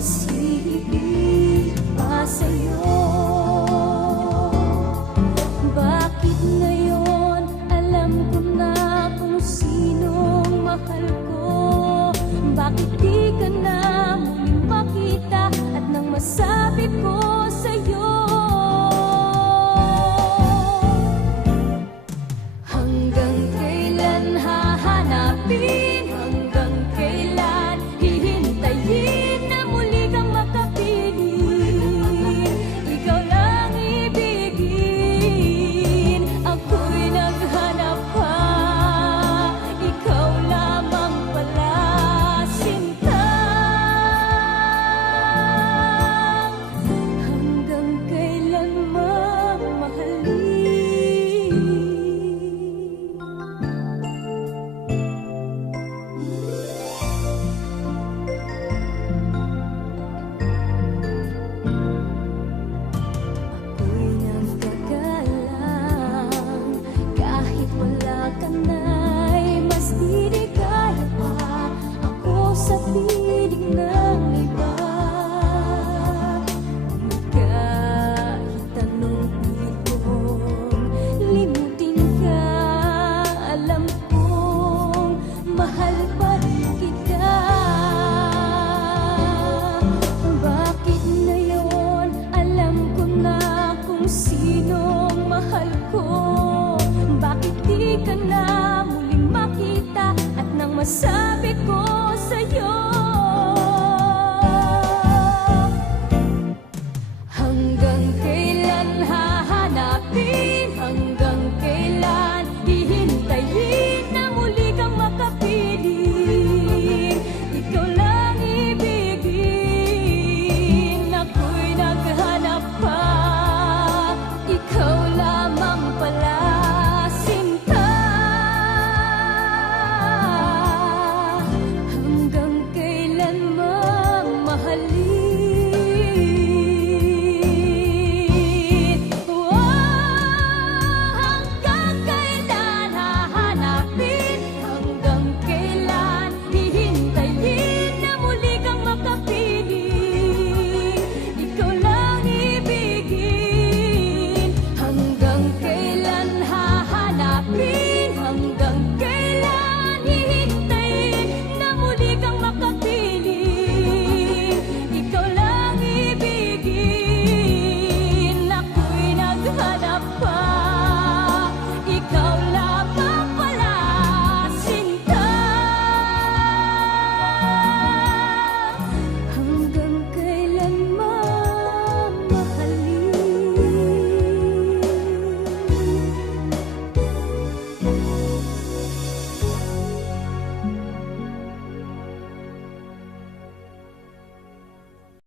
mas higit pa sa'yo. Bakit ngayon alam ko na kung sinong mahal ko? Bakit di ka na muling makita at nang masabi ko sa'yo? Hanggang kailan hahanapin? Hanggang kailan hihintayin na muli kang makapiling? Ikaw lang ibigin, ako'y naghanap pa. Ikaw lamang pala, sinta. Hanggang kailan mamahalin? Ako'y nagkagalang, kahit wala ka na'y mas diligaya pa ako sa piling ng iba. Kahit anong pilit kong limutin ka, alam kong mahal pa rin kita. Bakit ngayon alam ko na kung sinong mahal ko? Bakit di ka na muling makita at nang masabi